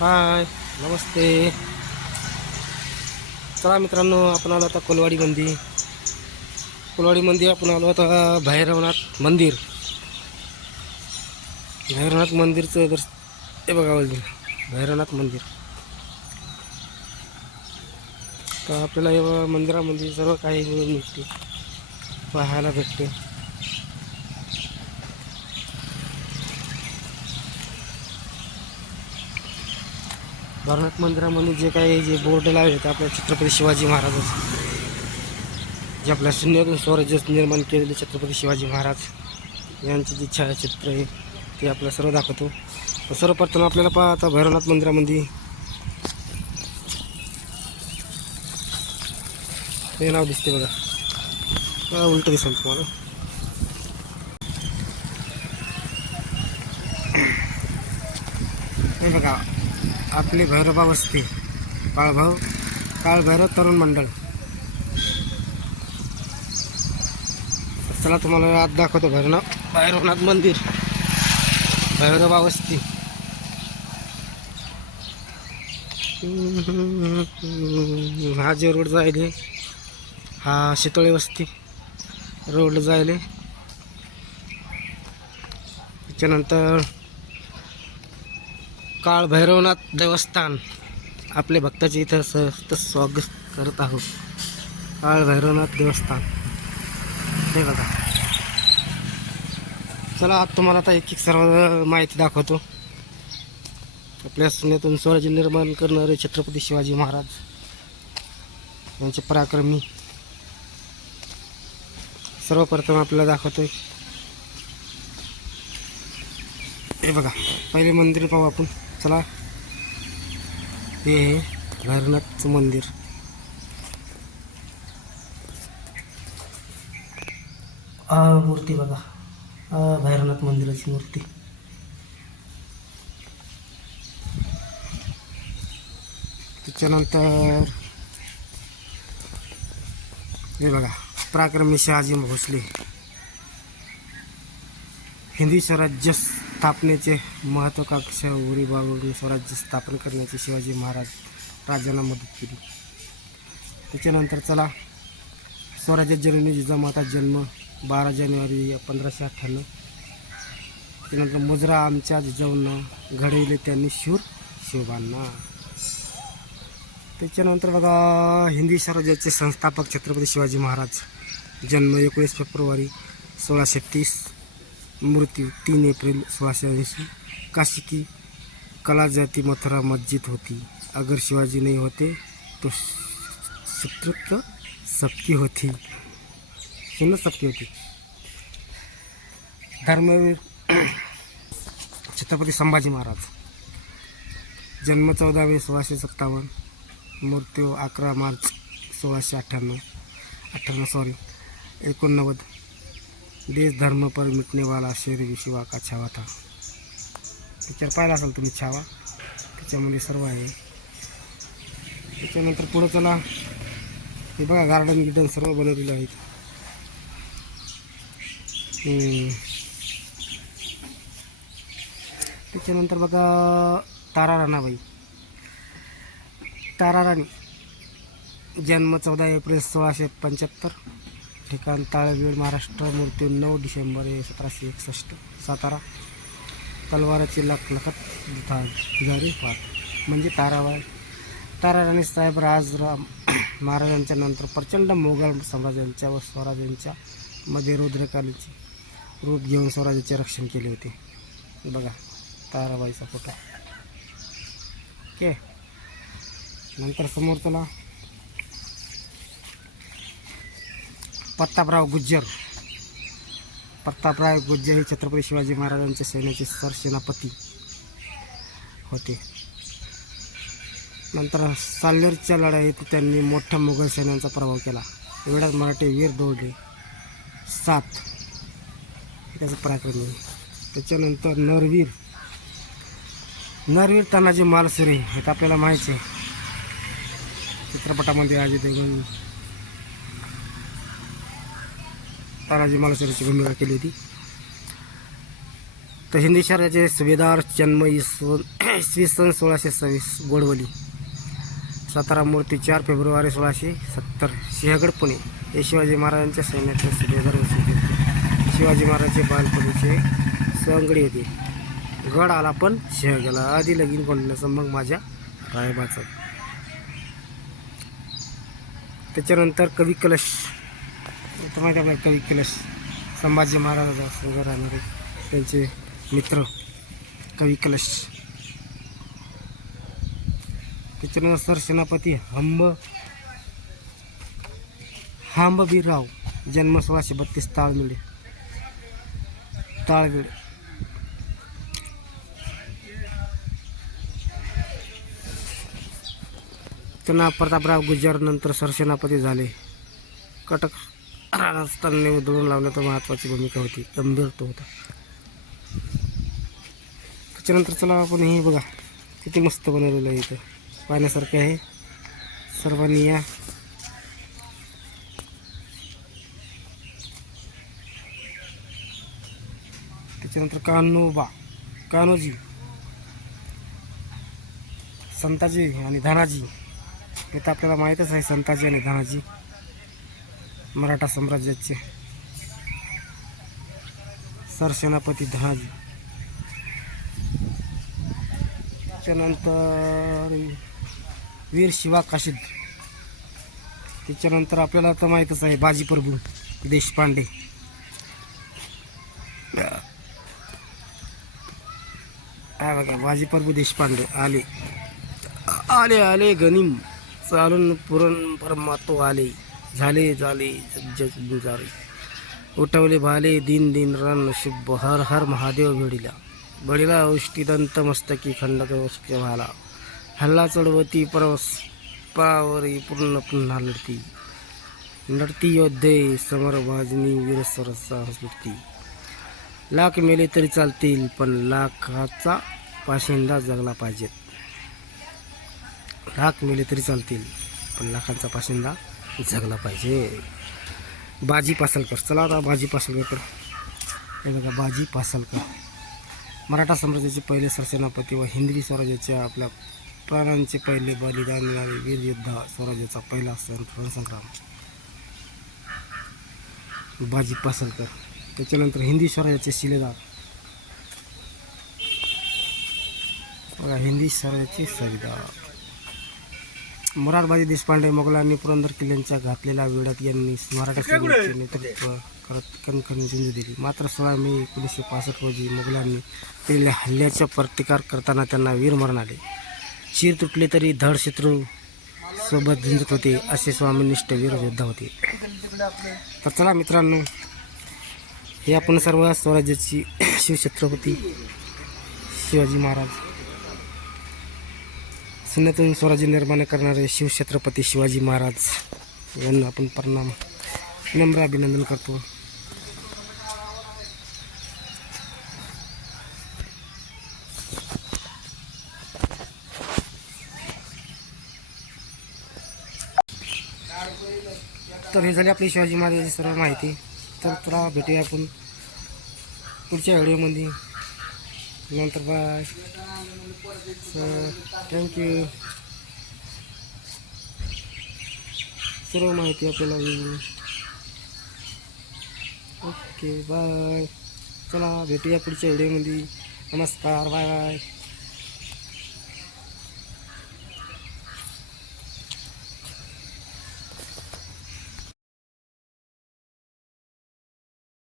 हाय नमस्ते. चला मित्रांनो आपण आलो आता कोलवाडीमध्ये कोलवाडीमध्ये आपण आलो आता भैरवनाथ मंदिर. भैरवनाथ मंदिरचं दर्श हे बघावं बाजूला. भैरवनाथ मंदिर. तर आपल्याला या मंदिरामध्ये सर्व काही मिळते. पाहायला भेटते. भरनाथ मंदिरामध्ये जे काही जे बोर्ड लावले ते आपल्या छत्रपती शिवाजी महाराजांचे जे आपल्या शून्यातून स्वराज्य निर्माण केलेले छत्रपती शिवाजी महाराज यांचे जे छायाचित्र आहे ते आपल्याला सर्व दाखवतो. सर्वप्रथम आपल्याला पाहता भैरवनाथ मंदिरामध्ये. हे नाव दिसते बघा. बघा, उलटं दिसेल तुम्हाला हे बघा आपले भैरवबा वस्ती काळभाऊ काळभैरव तरुण मंडळ. चला तुम्हाला आज दाखवतो भैरवनाथ भैरवनाथ मंदिर. भैरवबा वस्ती. हा जे रोड जायले हा शितोळे वस्ती रोड जायले. त्याच्यानंतर काळ भैरवनाथ देवस्थान आपल्या भक्ताचे इथं सहस्त स्वागत करत आहोत. काळ भैरवनाथ देवस्थान. हे बघा. चला आज तुम्हाला आता एक एक सर्व माहिती दाखवतो. आपल्या सुनेतून स्वराज्य निर्माण करणारे छत्रपती शिवाजी महाराज यांचे पराक्रमी. सर्वप्रथम आपल्याला दाखवतोय. हे बघा पहिले मंदिर पाहू आपण. चला. हे भैरनाथचं मंदिर. हा मूर्ती बघा. भैरनाथ मंदिराची मूर्ती. त्याच्यानंतर हे बघा पराक्रमी शहाजी भोसले. हिंदी स्वराज्य स्थापनेचे महत्वाकांक्षा उरी बाळगून स्वराज्य स्थापन करण्याची शिवाजी महाराज राजांना मदत केली. त्याच्यानंतर चला स्वराज्य जननी जिजामाता जन्म बारा जानेवारी पंधराशे अठ्ठ्याण्णव. त्यानंतर मुजरा आमच्या जिजाऊंना घडविले त्यांनी शूर शिवबांना त्याच्यानंतर बघा हिंदी स्वराज्याचे संस्थापक छत्रपती शिवाजी महाराज जन्म एकोणीस फेब्रुवारी सोळाशे तीस. मृत्यू तीन एप्रिल सोळाशे ऐंशी. काशी की कला जाती मथुरा मस्जिद होती. अगर शिवाजी नहीं होते तो शत्रुत्व सबकी होती. सुन सबकी होती. धर्मवीर छत्रपती संभाजी महाराज. जन्म चौदा मे सोळाशे सत्तावन्न. मृत्यू अकरा मार्च सोळाशे अठ्ठ्याण्णव. अठ्ठ्याण्णव सॉरी एकोणनव्वद. देश धर्म पर मिटने वाला शेर शिवा का छावा था। पिक्चर पाहिला असाल तुम्ही छावा? त्याच्यामध्ये सर्व आहे. त्याच्यानंतर पुढं चला. हे बघा गार्डन गिर्डन सर्व बनवलेलं आहे. त्याच्यानंतर बघा तारा राणाबाई. तारा राणी. जन्म चौदा एप्रिल सोळाशे पंच्याहत्तर. ठिकाण ताळबीड महाराष्ट्र मृत्यू नऊ डिसेंबर ए- सतराशे एकसष्ट सातारा. तलवाराची लखलखत लखत जारी पाठ म्हणजे ताराबाई. तारा राणी साहेब राजराम महाराजांच्या नंतर प्रचंड मोगल साम्राज्यांच्या व स्वराज्यांच्या मध्ये रुद्रकालीचे रूप घेऊन स्वराज्याचे रक्षण केले होते. बघा ताराबाईचा फोटो. ओके. नंतर समोर चला प्रतापराव गुज्जर. प्रतापराव गुज्जर हे छत्रपती शिवाजी महाराजांच्या सैन्याचे सरसेनापती होते. नंतर साल्लेरच्या लढाईत त्यांनी मोठ्या मुघल सैन्यांचा प्रभाव केला. एवढ्याच मराठी वीर दौडले. सात. त्याचं पराक्रम आहे. त्याच्यानंतर नरवीर. नरवीर तानाजी मालसुरे हे तर आपल्याला माहिती आहे. चित्रपटामध्ये अजय देवगण तानाजी मालसुरेची भूमिका केली होती. तर हिंदी शहराचे सुभेदार जन्म इसवी इसवी सन सोळाशे सव्वीस गोडवली सातारा मूर्ती चार फेब्रुवारी सोळाशे सत्तर सिंहगड पुणे. हे शिवाजी महाराजांच्या सैन्याचे सुभेदार व शिवाजी महाराजांचे बालपणीचे सवंगडी होते. गड आला पण सिंह गेला. आधी लगीन बोलण्याचं मग माझ्या रायबाचं. त्याच्यानंतर कवी कलश आता माहिती आपल्याला कवी कैलाश संभाजी महाराजाचा संघ राहणारे त्यांचे मित्र कवी कलश. त्याच्यानंतर सेनापती हंब हांबबीराव जन्म सोळाशे बत्तीस ताळमिळे ताळविळे त्यांना प्रतापराव गुजर नंतर सरसेनापती झाले. कटक राजस्थानने उधळून लावण्यात महत्त्वाची भूमिका होती. गंभीर तो होता. त्याच्यानंतर चला आपण हे बघा. किती मस्त बनवलेलं आहे इथं. पाहण्यासारखे आहे. सर्वांनी या. त्याच्यानंतर कान्होबा. कान्होजी. संताजी आणि धनाजी. हे तर आपल्याला माहीतच आहे संताजी आणि धनाजी. मराठा साम्राज्याचे सरसेनापती धनाजी त्याच्यानंतर वीर शिवा काशीद. त्याच्यानंतर आपल्याला तर माहीतच आहे बाजी प्रभू देशपांडे. काय बघा बाजी प्रभू देशपांडे आले. आले आले गनिम. चालून पुरण परमातो आले. झाले झाले जग गुजारे उठवले भाले दिन दिन रण शुभ. हर हर महादेव भिडिला बळीला औष्टीदंत मस्तकी खंडक व्हाला. हल्ला चढवती परवस पावरी पूर्ण पुन्हा लढती. लढती योद्धे समर भाजनी वीर सरसा स्मृती लाख मेले तरी चालतील पण लाखाचा पाशिंदा जगला पाहिजेत. लाख मेले तरी चालतील पण लाखांचा पाशिंदा जगला पाहिजे. बाजी पासलकर चला आता बाजी पासलकर हे बघा बाजी पासलकर मराठा साम्राज्याचे पहिले सरसेनापती व हिंदवी स्वराज्याचे आपल्या प्राणांचे पहिले बलिदान मिळाले वीर योद्धा स्वराज्याचा पहिला सण रणसंग्राम बाजी पासलकर त्याच्यानंतर हिंदी स्वराज्याचे शिलेदार. बघा हिंदी स्वराज्याचे शिलेदार मोरारबाजी देशपांडे मोगलांनी पुरंदर किल्ल्यांच्या घातलेल्या वेळात यांनी मराठा सैन्याचे नेतृत्व करत कणखणी झुंज दिली. मात्र सोळा मे एकोणीसशे पासष्ट रोजी मोगलांनी केलेल्या हल्ल्याचा प्रतिकार करताना त्यांना वीरमरण आले. शिर तुटले तरी धड शत्रू सोबत झुंजत होते असे स्वामीनिष्ठ वीर योद्धा होते. तर चला मित्रांनो हे आपण सर्व स्वराज्याची शिवछत्रपती शिवाजी महाराज सनातन स्वराज्य निर्माण करणारे शिवछत्रपती शिवाजी महाराज यांना आपण प्रणाम नम्र अभिनंदन करतो. तर हे झाली आपली शिवाजी महाराजांची सर्व माहिती. तर तुला भेटूया आपण पुढच्या व्हिडिओमध्ये. नंतर बाय. सर थँक्यू सर्व माहिती आपल्याला होईल ओके बाय चला भेटूया पुढच्या व्हिडिओमध्ये नमस्कार बाय बाय